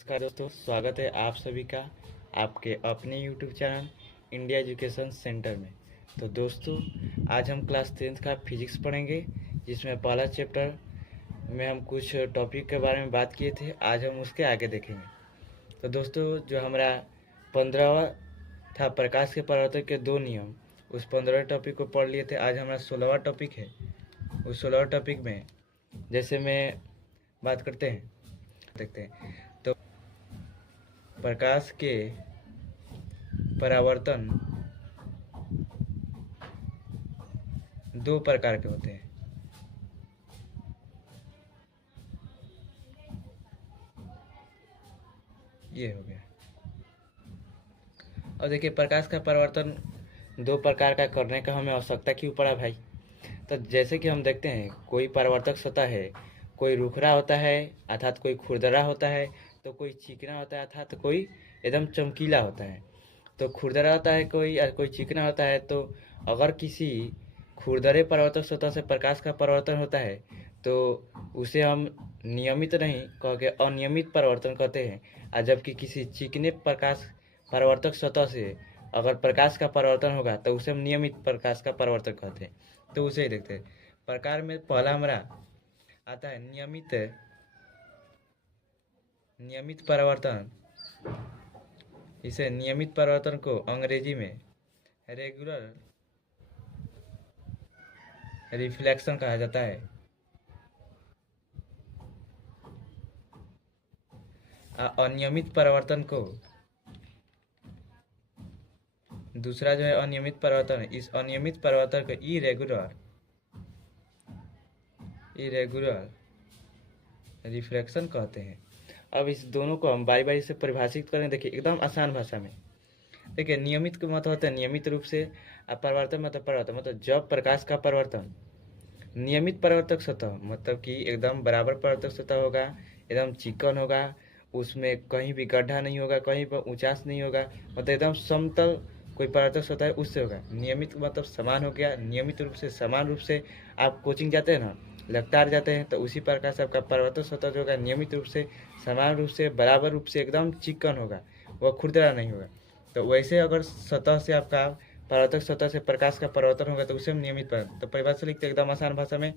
नमस्कार दोस्तों, स्वागत है आप सभी का आपके अपने YouTube channel India education centre में। तो दोस्तों, आज हम क्लास 10th का फिजिक्स पढ़ेंगे, जिसमें पहला चैप्टर में हम कुछ टॉपिक के बारे में बात किए थे। आज हम उसके आगे देखेंगे। तो दोस्तों, जो हमारा 15वां था प्रकाश के परावर्तन के दो नियम, उस 15वें टॉपिक को पढ़ लिए थे। आज हमारा 16वां टॉपिक है। उस 16वां टॉपिक में जैसे मैं बात करते हैं, देखते हैं। तो प्रकाश के परावर्तन दो प्रकार के होते हैं। ये हो गया। और देखिए, प्रकाश का परावर्तन दो प्रकार का करने का हमें आवश्यकता क्यों पड़ा भाई? तो जैसे कि हम देखते हैं, कोई परावर्तक सतह है, कोई रुखरा होता है अर्थात कोई खुरदरा होता है, तो कोई चिकना होता है अर्थात कोई एकदम चमकीला होता है। तो खुरदरा होता है कोई चिकना होता है। तो अगर किसी खुरदरे परावर्तक सतह से प्रकाश का परावर्तन होता है, तो उसे हम नियमित नहीं कह के अनियमित परावर्तन कहते हैं। और जबकि किसी चिकने प्रकाश परावर्तक सतह से अगर प्रकाश का परावर्तन होगा, तो उसे हम नियमित प्रकाश का परावर्तन कहते हैं। तो उसे ही देखते हैं। प्रकार में पहला हमारा आता है नियमित परावर्तन। इसे नियमित परावर्तन को अंग्रेजी में रेगुलर रिफ्लेक्शन कहा जाता है। अनियमित परावर्तन को दूसरा जो है अनियमित परावर्तन, इस अनियमित परावर्तन को इरेगुलर रिफ्लेक्शन कहते हैं। अब इस दोनों को हम बारी बारी से परिभाषित करें। देखिए, एकदम आसान भाषा में देखिए, नियमित का मतलब होता है नियमित रूप से, अपरिवर्तन मतलब परिवर्तन, मतलब जब प्रकाश का परिवर्तन नियमित परावर्तक सतह मतलब कि एकदम बराबर परावर्तक सतह होगा, एकदम चिकन होगा, उसमें कहीं भी गड्ढा नहीं होगा, कहीं पर ऊंचास नहीं होगा, मतलब एकदम समतल कोई परावर्तक सतह है, उससे होगा। नियमित मतलब समान हो गया, नियमित रूप से समान रूप से। आप कोचिंग जाते हैं ना, लगातार जाते हैं, तो उसी प्रकार से आपका परावर्तक सतह जो होगा नियमित रूप से, समान रूप से, बराबर रूप से एकदम चिकन होगा, वह खुरदरा नहीं होगा। तो वैसे अगर सतह से आपका परावर्तक सतह से प्रकाश का परावर्तन होगा, तो उसे हम नियमित परावर्तन। तो परिभाषा लिखते हैं एकदम आसान भाषा में।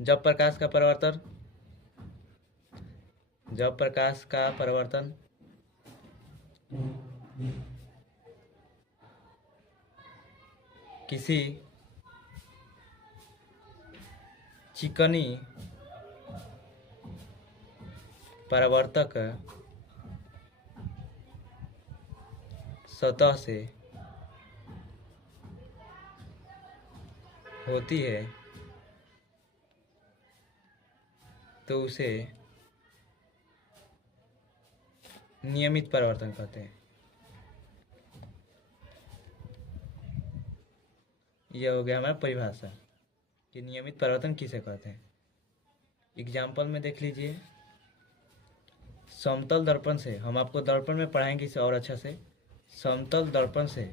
जब प्रकाश का परावर्तन किसी चिकनी परावर्तक सतह से होती है, तो उसे नियमित परावर्तन कहते हैं। यह हो गया हमारा परिभाषा कि नियमित परावर्तन किसे कहते हैं। एग्जाम्पल में देख लीजिए, समतल दर्पण से, हम आपको दर्पण में पढ़ाएंगे इसे और अच्छा से। समतल दर्पण से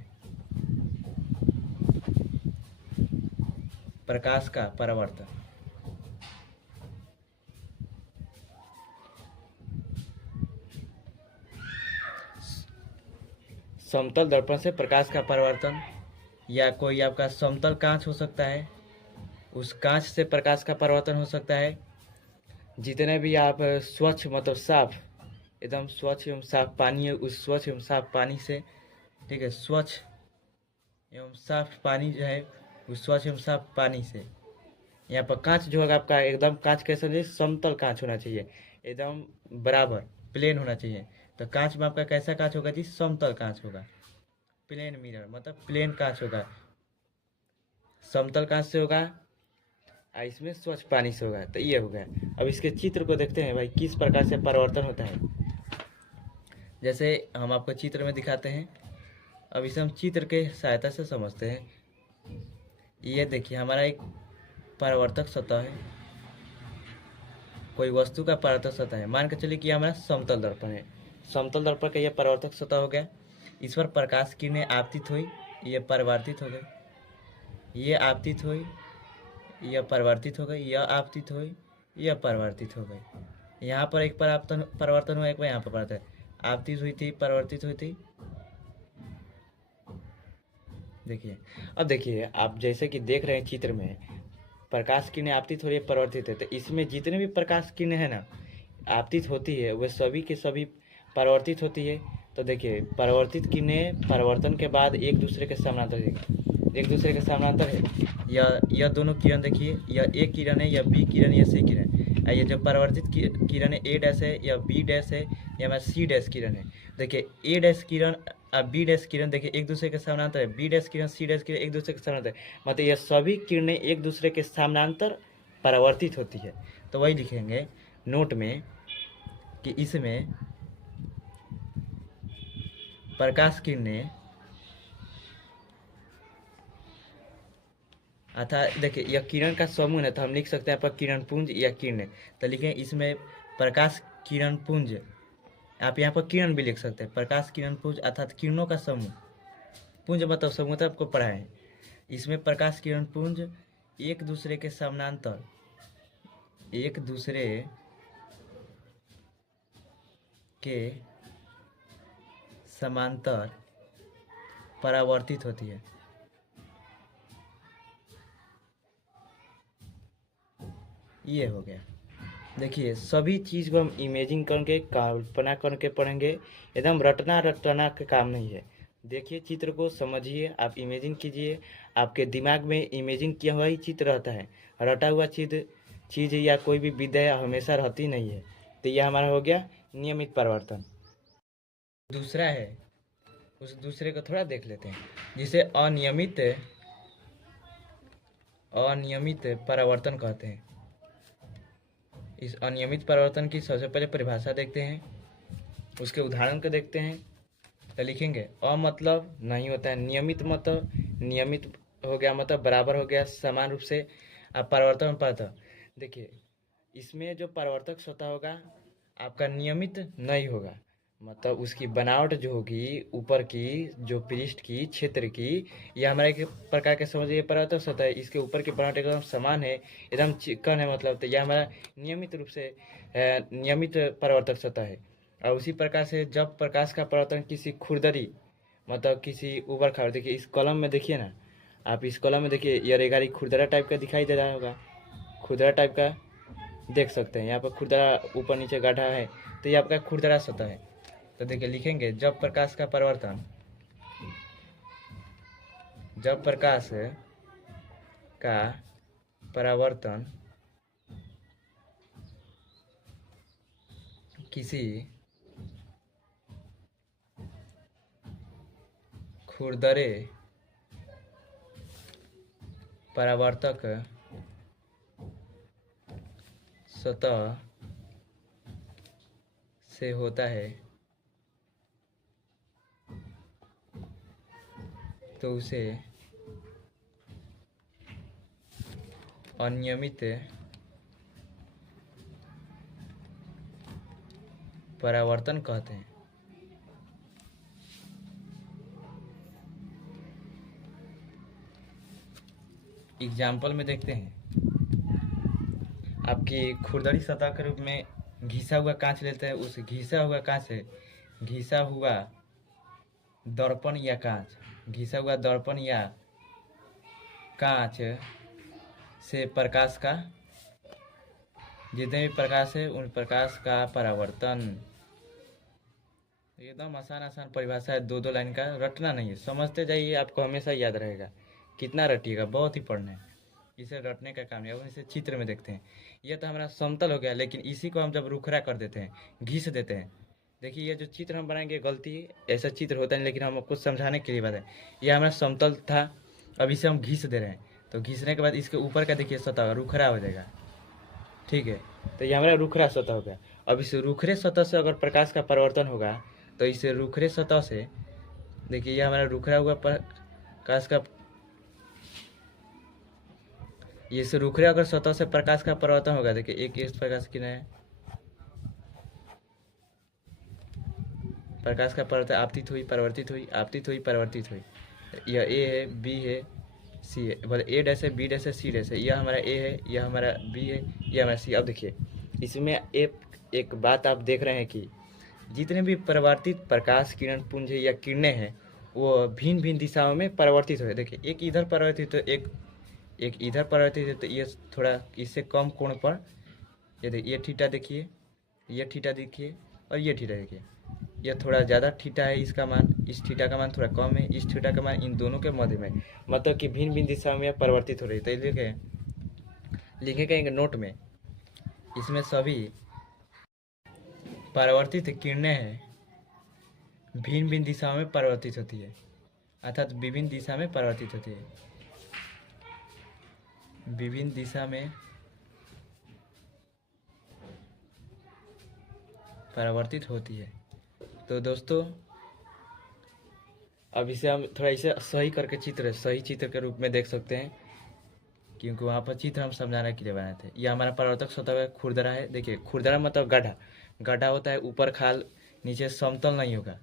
प्रकाश का परावर्तन, समतल दर्पण से प्रकाश का परावर्तन, या कोई आपका समतल कांच हो सकता है, उस कांच से प्रकाश का परावर्तन हो सकता है। जितने भी आप स्वच्छ मतलब साफ, एकदम स्वच्छ एवं साफ पानी है, उस स्वच्छ एवं साफ पानी से, ठीक है, स्वच्छ एवं साफ पानी जो है, उस स्वच्छ एवं साफ पानी से यहाँ पर कांच जो होगा आपका, एकदम कांच कैसा चाहिए, समतल कांच होना चाहिए, एकदम बराबर प्लेन होना चाहिए। तो कांच में आपका कैसा कांच होगा जी? समतल कांच होगा। प्लेन मिरर मतलब प्लेन कांच होगा, समतल कांच से होगा, इसमें स्वच्छ पानी से होगा। तो ये हो गया। अब इसके चित्र को देखते हैं भाई, किस प्रकार से परिवर्तन होता है। जैसे हम आपको चित्र में दिखाते हैं, अब इसे हम चित्र के सहायता से समझते हैं। ये देखिए, हमारा एक परावर्तक सतह है, कोई वस्तु का परावर्तक सतह है। मान के चलिए कि हमारा समतल दर्पण है। समतल दर्पण का यह परावर्तक सतह हो गया। इस पर प्रकाश किरणें आपतित हुई, ये परिवर्तित हो गई, ये आपतित हुई, यह परिवर्तित हो गई, यह आपतित हुई, यह परिवर्तित हो गई। यहाँ पर एक परिवर्तन परिवर्तन हुआ, एक बार यहाँ पर परिवर्तन, आपतित हुई थी, परिवर्तित हुई थी। देखिए, अब देखिए आप जैसे कि देख रहे हैं चित्र में, प्रकाश किरणें आपतित हो रही है, परिवर्तित है, तो इसमें जितने भी प्रकाश किरणें हैं ना आपतित होती है, वह सभी के सभी परिवर्तित होती है। तो देखिए परिवर्तित किरणें परिवर्तन के बाद एक दूसरे के समानांतर एक दूसरे के समानांतर है। यह दोनों किरण देखिए, यह ए किरण है, यह बी किरण, यह सी किरण है। ये जो परिवर्तित किरण है ए डैश है, यह बी डैश है, यह हमारा सी डैश किरण है। देखिए ए डैश किरण बी डैश किरण देखिए एक दूसरे के समानांतर है, बी डैश किरण सी डैश किरण एक दूसरे के समानांतर है, मतलब यह सभी किरणें एक दूसरे के समानांतर परावर्तित होती है। तो वही लिखेंगे नोट में कि इसमें प्रकाश किरणें अर्थात देखिए यह किरण का समूह है, तो हम लिख सकते हैं पर किरण पुंज या किरणें। तो लिखें इसमें प्रकाश किरण पुंज, आप यहाँ पर किरण भी लिख सकते हैं, प्रकाश किरण पुंज अर्थात किरणों का समूह। पुंज मतलब समूह, तो आपको पढ़ा है। इसमें प्रकाश किरण पुंज एक दूसरे के समानांतर, एक दूसरे के समांतर परावर्तित होती है। ये हो गया। देखिए सभी चीज़ को हम इमेजिंग करके कल्पना करके पढ़ेंगे, एकदम रटना रटना का काम नहीं है। देखिए चित्र को समझिए, आप इमेजिंग कीजिए, आपके दिमाग में इमेजिंग किया हुआ ही चित्र रहता है, रटा हुआ चीज़ या कोई भी विद्या हमेशा रहती नहीं है। तो यह हमारा हो गया नियमित परिवर्तन। दूसरा है, उस दूसरे को थोड़ा देख लेते हैं, जिसे अनियमित परावर्तन कहते हैं। इस अनियमित परिवर्तन की सबसे पहले परिभाषा देखते हैं, उसके उदाहरण को देखते हैं। तो लिखेंगे अ मतलब नहीं होता है, नियमित मतलब नियमित हो गया, मतलब बराबर हो गया, समान रूप से। अब परिवर्तन पाता, देखिए इसमें जो परिवर्तक सतह होगा आपका नियमित नहीं होगा, मतलब उसकी बनावट जो होगी ऊपर की, जो पृष्ठ की क्षेत्र की, यह हमारे एक प्रकार के समझिए परिवर्तक सतह है। इसके ऊपर की बनावट एकदम समान है, एकदम चिकन है, मतलब तो यह हमारा नियमित रूप से नियमित परिवर्तक सतह है। और उसी प्रकार से जब प्रकाश का परिवर्तन किसी खुरदरी मतलब किसी उबड़ खाबड़, देखिए इस कलम में देखिए ना, आप इस कलम में देखिए यह रेगारी खुरदरा टाइप का दिखाई दे रहा होगा, खुरदरा टाइप का देख सकते हैं। यहाँ पर खुरदरा ऊपर नीचे गाढ़ा है, तो ये आपका खुरदरा सतह है। तो देखिए लिखेंगे जब प्रकाश का परावर्तन, जब प्रकाश का परावर्तन किसी खुरदरे परावर्तक सतह से होता है तो उसे अनियमित परावर्तन कहते हैं। एग्जाम्पल में देखते हैं, आपकी खुरदरी सतह के रूप में घिसा हुआ कांच लेते हैं, उस घिसा हुआ कांच से घिसा हुआ दर्पण या कांच, घिसा हुआ दर्पण या कांच से प्रकाश का, जितने भी प्रकाश है उन प्रकाश का परावर्तन। एकदम आसान आसान परिभाषा है, दो लाइन का, रटना नहीं है, समझते जाइए, आपको हमेशा याद रहेगा। कितना रटिएगा, बहुत ही पढ़ना है, इसे रटने का काम है। अब इसे चित्र में देखते हैं, यह तो हमारा समतल हो गया, लेकिन इसी को हम जब रुखरा कर देते हैं, घिस देते हैं, देखिए ये जो चित्र हम बनाएंगे गलती है, ऐसा चित्र होता नहीं, लेकिन हम आपको समझाने के लिए बात है। यह हमारा समतल था, अब इसे हम घिस दे रहे हैं, तो घिसने के बाद इसके ऊपर का देखिए सतह रुखरा हो जाएगा, ठीक है। तो ये हमारा रुखरा सतह हो गया। अब इस रुखरे सतह से अगर प्रकाश का परिवर्तन होगा, तो इस रुखरे सतह से देखिए ये हमारा रुखरा हुआ प्रकाश का, ये से रुखरे अगर सतह से प्रकाश का परिवर्तन होगा, देखिए एक इस प्रकाश की किरण है, प्रकाश का परिवर्तन आपतित हुई, परिवर्तित हुई, आपतित हुई, परिवर्तित हुई। यह ए है, बी है, सी है, मतलब ए डैश है, बी डैश है, सी डैश है, यह हमारा ए है, यह हमारा बी है, यह हमारा सी। अब देखिए इसमें एक बात आप देख रहे हैं कि जितने भी परावर्तित प्रकाश किरण पुंज या किरणें हैं वो भिन्न भिन्न दिशाओं में परावर्तित हो रहे हैं। देखिए एक इधर परावर्तित है, एक इधर परावर्तित है, तो ये थोड़ा इससे कम कोण पर ये देखिए, ये थीटा देखिए, ये थीटा देखिए और ये थीटा देखिए, ये थोड़ा ज़्यादा थीटा है, इसका मान, इस थीटा का मान थोड़ा कम है, इस थीटा का मान इन दोनों के मध्य में, मतलब कि भिन्न भिन्न दिशाओं में परिवर्तित हो रही है। तो लिखेगा नोट में, इसमें सभी परावर्तित किरणें हैं भिन्न भिन्न दिशाओं में परिवर्तित होती है, अर्थात विभिन्न दिशा में परिवर्तित होती है, विभिन्न दिशा में परिवर्तित होती है। तो दोस्तों अब इसे हम थोड़ा इसे सही करके सही चित्र के रूप में देख सकते हैं, क्योंकि वहाँ पर चित्र हम समझाने के लिए बनाए थे। यह हमारा परावर्तक सतह खुरदरा है। देखिए खुरदरा मतलब गड्ढा, गड्ढा होता है ऊपर खाल नीचे समतल नहीं होगा।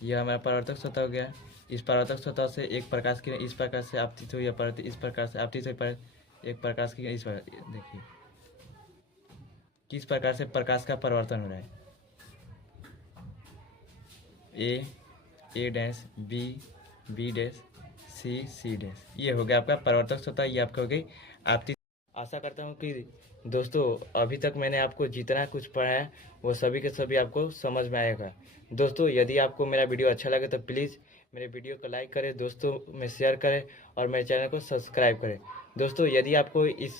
यह हमारा परावर्तक सतह हो गया। इस परावर्तक सतह से एक प्रकाश की इस प्रकार से आपतित हुई, इस प्रकार से आपतित हुई, एक प्रकाश की इस प्रकार, देखिए किस प्रकार से प्रकाश का परिवर्तन हो रहा है। A dash, B dash, C dash, ये हो गया आपका परावर्तक सतह, ये आपका हो गई आपतित। आशा करता हूँ कि दोस्तों अभी तक मैंने आपको जितना कुछ पढ़ाया वो सभी के सभी आपको समझ में आएगा। दोस्तों यदि आपको मेरा वीडियो अच्छा लगे तो प्लीज़ मेरे वीडियो को लाइक करें, दोस्तों में शेयर करें और मेरे चैनल को सब्सक्राइब करें। दोस्तों यदि आपको इस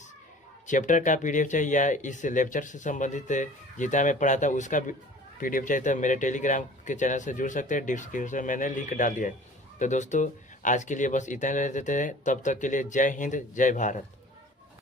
चैप्टर का PDF चाहिए या इस लेक्चर से संबंधित जितना मैं पढ़ा था उसका PDF चाहिए तो मेरे टेलीग्राम के चैनल से जुड़ सकते हैं, डिस्क्रिप्शन में मैंने लिंक डाल दिया है। तो दोस्तों आज के लिए बस इतना रह देते हैं, तब तक के लिए जय हिंद, जय भारत।